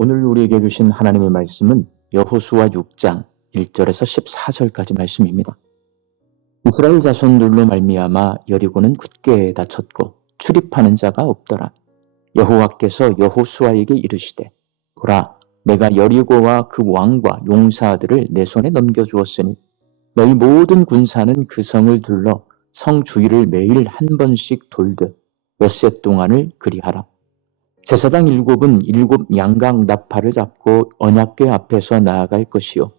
오늘 우리에게 주신 하나님의 말씀은 여호수아 6장 1절에서 14절까지 말씀입니다. 이스라엘 자손들로 말미암아 여리고는 굳게 닫혔고 출입하는 자가 없더라. 여호와께서 여호수아에게 이르시되 보라, 내가 여리고와 그 왕과 용사들을 내 손에 넘겨주었으니 너희 모든 군사는 그 성을 둘러 성 주위를 매일 한 번씩 돌듯 엿새 동안을 그리하라. 제사장 7은 7 양각 나팔을 잡고 언약궤 앞에서 나아갈 것이요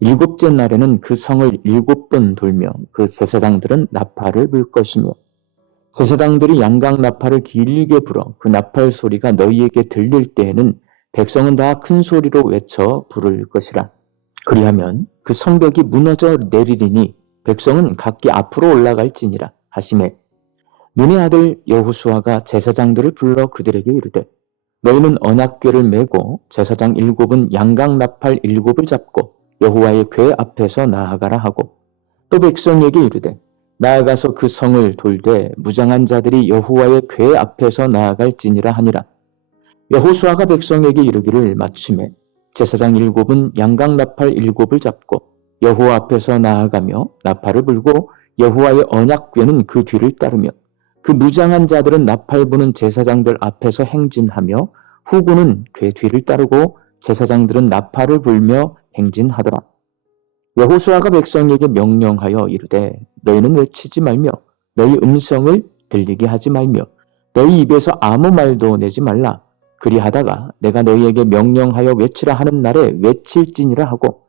7째 날에는 그 성을 7번 돌며 그 제사장들은 나팔을 불 것이며 제사장들이 양각 나팔을 길게 불어 그 나팔 소리가 너희에게 들릴 때에는 백성은 다 큰 소리로 외쳐 부를 것이라. 그리하면 그 성벽이 무너져 내리리니 백성은 각기 앞으로 올라갈지니라 하시매 눈의 아들 여호수아가 제사장들을 불러 그들에게 이르되 너희는 언약궤를 메고 제사장 7은 양각 나팔 7을 잡고 여호와의 궤 앞에서 나아가라 하고 또 백성에게 이르되 나아가서 그 성을 돌되 무장한 자들이 여호와의 궤 앞에서 나아갈지니라 하니라. 여호수아가 백성에게 이르기를 마침에 제사장 7은 양각 나팔 7을 잡고 여호와 앞에서 나아가며 나팔을 불고 여호와의 언약궤는 그 뒤를 따르며 그 무장한 자들은 나팔 부는 제사장들 앞에서 행진하며 후군은 궤 뒤를 따르고 제사장들은 나팔을 불며 행진하더라. 여호수아가 백성에게 명령하여 이르되 너희는 외치지 말며 너희 음성을 들리게 하지 말며 너희 입에서 아무 말도 내지 말라. 그리하다가 내가 너희에게 명령하여 외치라 하는 날에 외칠지니라 하고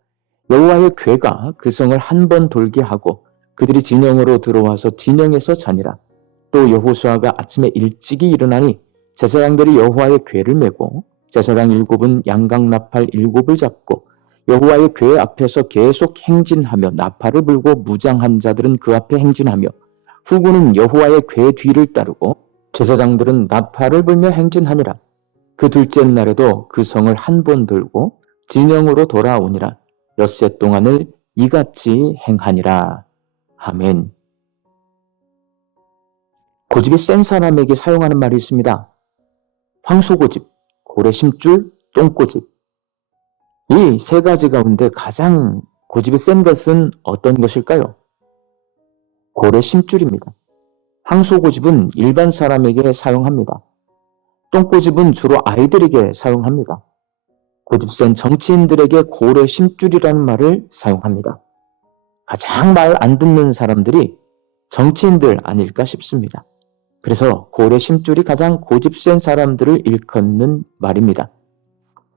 여호와의 궤가 그 성을 한 번 돌게 하고 그들이 진영으로 들어와서 진영에서 자니라. 또 여호수아가 아침에 일찍이 일어나니 제사장들이 여호와의 궤를 메고 제사장 7은 양각 나팔 7을 잡고 여호와의 궤 앞에서 계속 행진하며 나팔을 불고 무장한 자들은 그 앞에 행진하며 후군은 여호와의 궤 뒤를 따르고 제사장들은 나팔을 불며 행진하니라. 그 둘째 날에도 그 성을 한 번 돌고 진영으로 돌아오니라. 엿새 동안을 이같이 행하니라. 아멘. 고집이 센 사람에게 사용하는 말이 있습니다. 황소고집, 고래심줄, 똥고집. 이 세 가지 가운데 가장 고집이 센 것은 어떤 것일까요? 고래심줄입니다. 황소고집은 일반 사람에게 사용합니다. 똥고집은 주로 아이들에게 사용합니다. 고집센 정치인들에게 고래심줄이라는 말을 사용합니다. 가장 말 안 듣는 사람들이 정치인들 아닐까 싶습니다. 그래서 고래심줄이 가장 고집센 사람들을 일컫는 말입니다.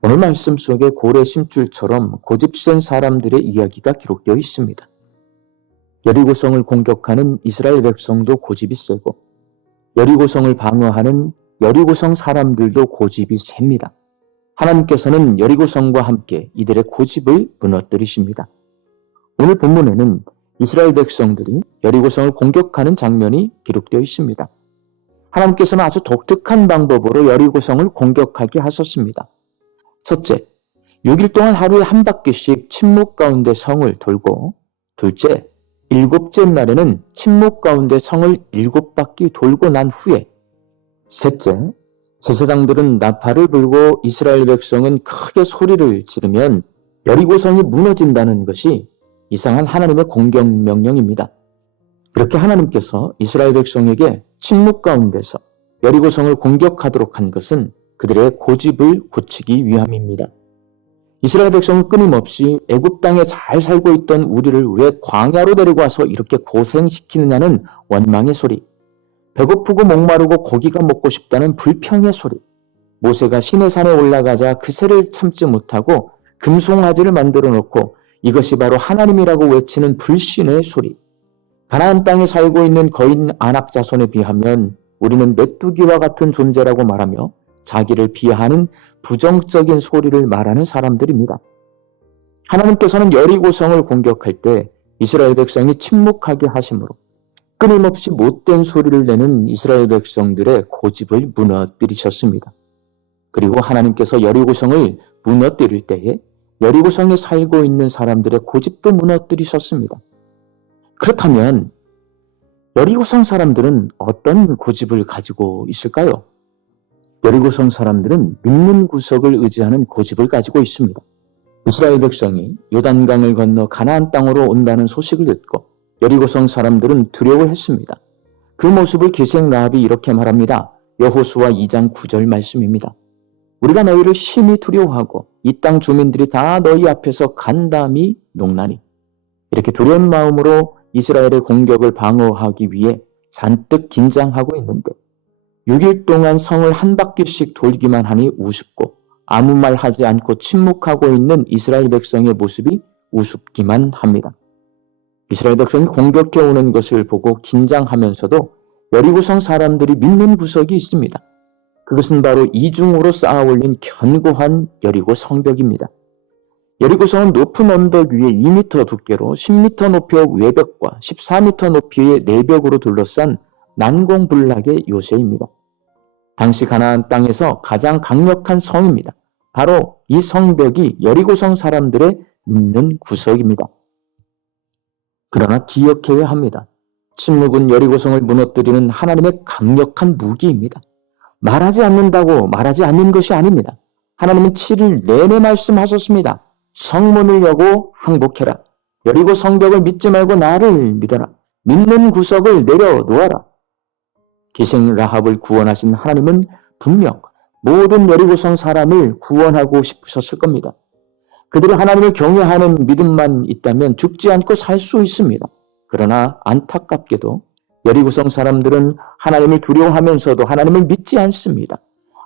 오늘 말씀 속에 고래심줄처럼 고집센 사람들의 이야기가 기록되어 있습니다. 여리고성을 공격하는 이스라엘 백성도 고집이 세고 여리고성을 방어하는 여리고성 사람들도 고집이 셉니다. 하나님께서는 여리고성과 함께 이들의 고집을 무너뜨리십니다. 오늘 본문에는 이스라엘 백성들이 여리고성을 공격하는 장면이 기록되어 있습니다. 하나님께서는 아주 독특한 방법으로 여리고성을 공격하게 하셨습니다. 첫째, 6일 동안 하루에 한 바퀴씩 침묵 가운데 성을 돌고, 둘째, 7째 날에는 침묵 가운데 성을 7바퀴 돌고 난 후에, 셋째, 제사장들은 나팔을 불고 이스라엘 백성은 크게 소리를 지르면 여리고성이 무너진다는 것이 이상한 하나님의 공격 명령입니다. 이렇게 하나님께서 이스라엘 백성에게 침묵 가운데서 여리고성을 공격하도록 한 것은 그들의 고집을 고치기 위함입니다. 이스라엘 백성은 끊임없이 애굽 땅에 잘 살고 있던 우리를 왜 광야로 데리고 와서 이렇게 고생시키느냐는 원망의 소리, 배고프고 목마르고 고기가 먹고 싶다는 불평의 소리, 모세가 시내산에 올라가자 그새를 참지 못하고 금송아지를 만들어 놓고 이것이 바로 하나님이라고 외치는 불신의 소리, 가나안 땅에 살고 있는 거인 아낙 자손에 비하면 우리는 메뚜기와 같은 존재라고 말하며 자기를 비하하는 부정적인 소리를 말하는 사람들입니다. 하나님께서는 여리고성을 공격할 때 이스라엘 백성이 침묵하게 하심으로 끊임없이 못된 소리를 내는 이스라엘 백성들의 고집을 무너뜨리셨습니다. 그리고 하나님께서 여리고성을 무너뜨릴 때에 여리고성에 살고 있는 사람들의 고집도 무너뜨리셨습니다. 그렇다면 여리고성 사람들은 어떤 고집을 가지고 있을까요? 여리고성 사람들은 믿는 구석을 의지하는 고집을 가지고 있습니다. 이스라엘 백성이 요단강을 건너 가나안 땅으로 온다는 소식을 듣고 여리고성 사람들은 두려워했습니다. 그 모습을 기생 라합이 이렇게 말합니다. 여호수아 2장 9절 말씀입니다. 우리가 너희를 심히 두려워하고 이 땅 주민들이 다 너희 앞에서 간담이 녹나니. 이렇게 두려운 마음으로 이스라엘의 공격을 방어하기 위해 잔뜩 긴장하고 있는데 6일 동안 성을 한 바퀴씩 돌기만 하니 우습고 아무 말 하지 않고 침묵하고 있는 이스라엘 백성의 모습이 우습기만 합니다. 이스라엘 백성이 공격해 오는 것을 보고 긴장하면서도 여리고성 사람들이 믿는 구석이 있습니다. 그것은 바로 이중으로 쌓아 올린 견고한 여리고 성벽입니다. 여리고성은 높은 언덕 위에 2m 두께로 10m 높이의 외벽과 14m 높이의 내벽으로 둘러싼 난공불락의 요새입니다. 당시 가나안 땅에서 가장 강력한 성입니다. 바로 이 성벽이 여리고성 사람들의 믿는 구석입니다. 그러나 기억해야 합니다. 침묵은 여리고성을 무너뜨리는 하나님의 강력한 무기입니다. 말하지 않는다고 말하지 않는 것이 아닙니다. 하나님은 7일 내내 말씀하셨습니다. 성문을 여고 항복해라. 여리고 성벽을 믿지 말고 나를 믿어라. 믿는 구석을 내려놓아라. 기생 라합을 구원하신 하나님은 분명 모든 여리고성 사람을 구원하고 싶으셨을 겁니다. 그들이 하나님을 경외하는 믿음만 있다면 죽지 않고 살 수 있습니다. 그러나 안타깝게도 여리고성 사람들은 하나님을 두려워하면서도 하나님을 믿지 않습니다.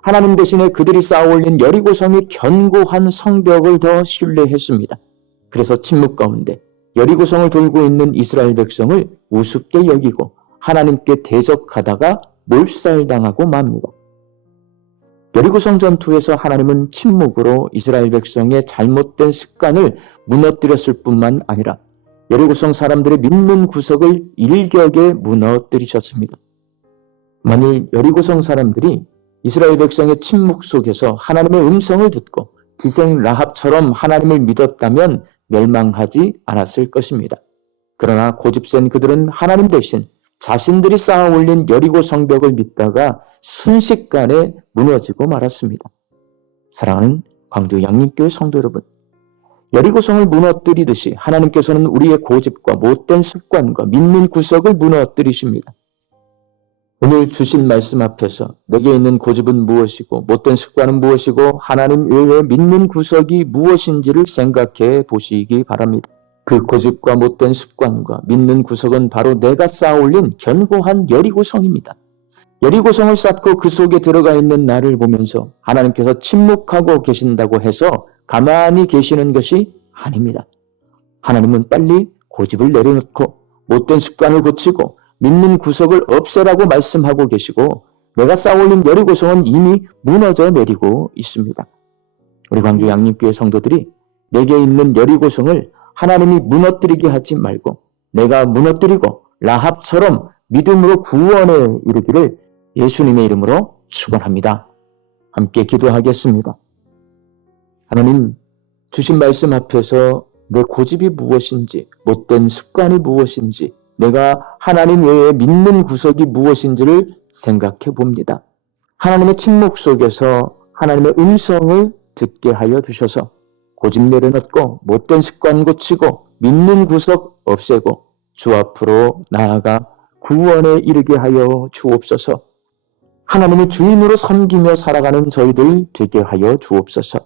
하나님 대신에 그들이 쌓아올린 여리고성이 견고한 성벽을 더 신뢰했습니다. 그래서 침묵 가운데 여리고성을 돌고 있는 이스라엘 백성을 우습게 여기고 하나님께 대적하다가 몰살당하고 맙니다. 여리고성 전투에서 하나님은 침묵으로 이스라엘 백성의 잘못된 습관을 무너뜨렸을 뿐만 아니라 여리고성 사람들의 믿는 구석을 일격에 무너뜨리셨습니다. 만일 여리고성 사람들이 이스라엘 백성의 침묵 속에서 하나님의 음성을 듣고 기생 라합처럼 하나님을 믿었다면 멸망하지 않았을 것입니다. 그러나 고집센 그들은 하나님 대신 자신들이 쌓아 올린 여리고 성벽을 믿다가 순식간에 무너지고 말았습니다. 사랑하는 광주 양림교회 성도 여러분, 여리고성을 무너뜨리듯이 하나님께서는 우리의 고집과 못된 습관과 믿는 구석을 무너뜨리십니다. 오늘 주신 말씀 앞에서 내게 있는 고집은 무엇이고 못된 습관은 무엇이고 하나님 외에 믿는 구석이 무엇인지를 생각해 보시기 바랍니다. 그 고집과 못된 습관과 믿는 구석은 바로 내가 쌓아올린 견고한 여리고성입니다. 여리고성을 쌓고 그 속에 들어가 있는 나를 보면서 하나님께서 침묵하고 계신다고 해서 가만히 계시는 것이 아닙니다. 하나님은 빨리 고집을 내려놓고 못된 습관을 고치고 믿는 구석을 없애라고 말씀하고 계시고 내가 쌓아올린 여리고성은 이미 무너져 내리고 있습니다. 우리 광주 양림교회 성도들이 내게 있는 여리고성을 하나님이 무너뜨리게 하지 말고 내가 무너뜨리고 라합처럼 믿음으로 구원에 이르기를 예수님의 이름으로 축원합니다. 함께 기도하겠습니다. 하나님, 주신 말씀 앞에서 내 고집이 무엇인지, 못된 습관이 무엇인지, 내가 하나님 외에 믿는 구석이 무엇인지를 생각해 봅니다. 하나님의 침묵 속에서 하나님의 음성을 듣게 하여 주셔서 고집 내려놓고 못된 습관 고치고 믿는 구석 없애고 주 앞으로 나아가 구원에 이르게 하여 주옵소서. 하나님의 주인으로 섬기며 살아가는 저희들 되게 하여 주옵소서.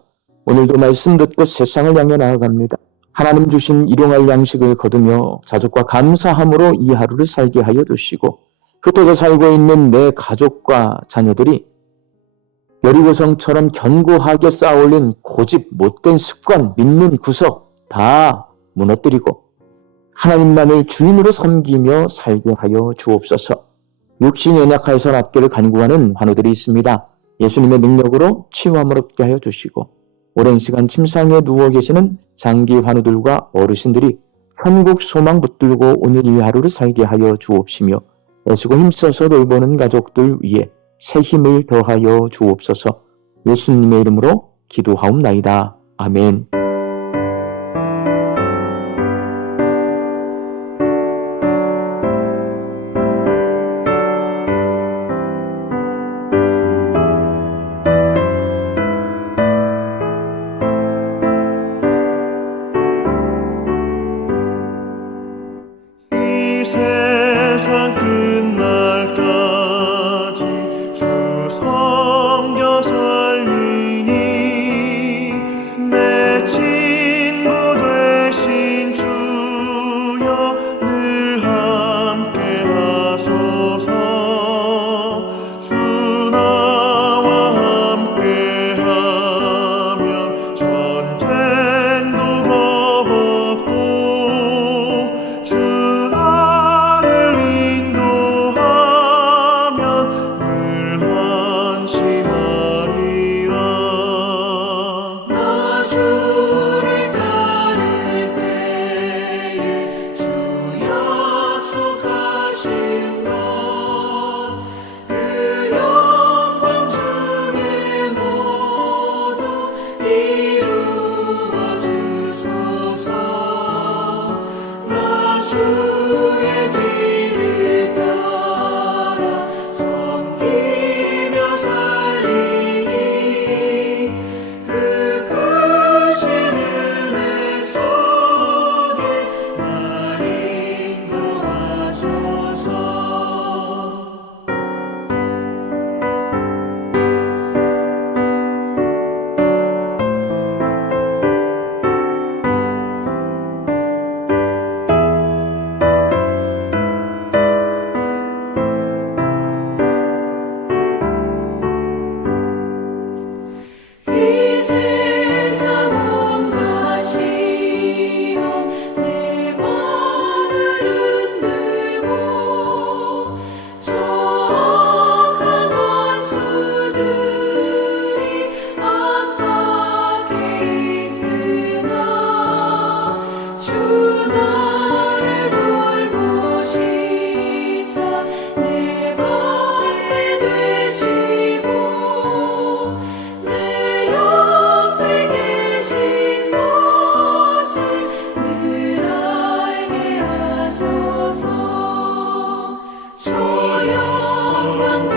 오늘도 말씀 듣고 세상을 향해 나아갑니다. 하나님 주신 일용할 양식을 거두며 자족과 감사함으로 이 하루를 살게 하여 주시고 흩어져 살고 있는 내 가족과 자녀들이 여리고성처럼 견고하게 쌓아올린 고집, 못된 습관, 믿는 구석 다 무너뜨리고 하나님만을 주인으로 섬기며 살게 하여 주옵소서. 육신이 연약하여서 낫기를 간구하는 환우들이 있습니다. 예수님의 능력으로 치유함을 얻게 하여 주시고 오랜 시간 침상에 누워 계시는 장기 환우들과 어르신들이 천국 소망 붙들고 오늘 이 하루를 살게 하여 주옵시며 애쓰고 힘써서 돌보는 가족들 위해 새 힘을 더하여 주옵소서. 예수님의 이름으로 기도하옵나이다. 아멘. 저 영광